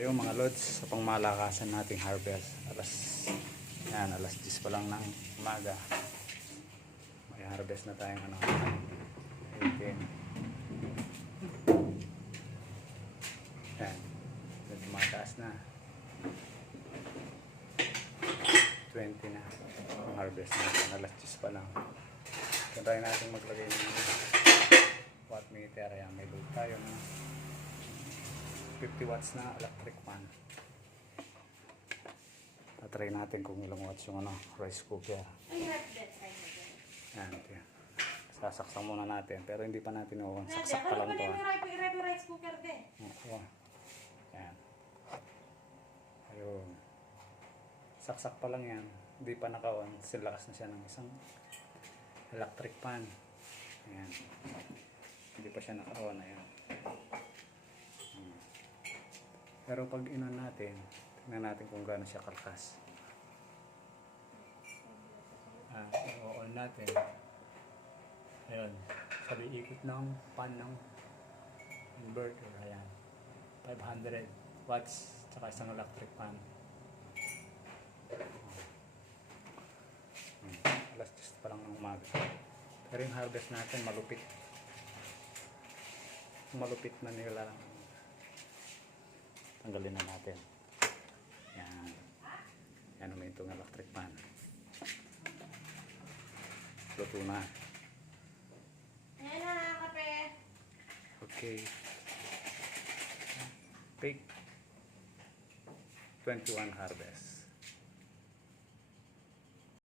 tayo mga lods sa pangmalakasan nating harvest. Alas 10 pa lang ng umaga. May harvest na tayong 18. Yan. Tumataas na. 20 na. Ang harvest natin. Alas 10 pa lang. Try natin maglagay ng watt meter. Ayan, may load tayo na 50 watts na electric fan. Try natin kung ilang watts yung rice cooker. Yan, yan. Sasaksak muna natin, pero hindi pa natin iwan. Saksak pa lang ito. Rice cooker din. Yan. Ayun. Saksak pa lang yan. Hindi pa naka-on. Silakas na siya ng isang electric fan. Ayan. Hindi pa siya naka-on. Ayan. Pero pag inon natin, tingnan natin kung gaano siya kalakas. I-on natin. Ayun. Sabi ikot ng pan ng inverter. Ayan. 500 watts tsaka isang electric fan. Alas 10 pa lang ng umaga. Pero yung harvest natin malupit. Malupit na nila lang. Tanggalin na natin. Yan. Yan naman itong electric fan. Luto na. Ayan na, kape. Okay. Pick 21 harvest.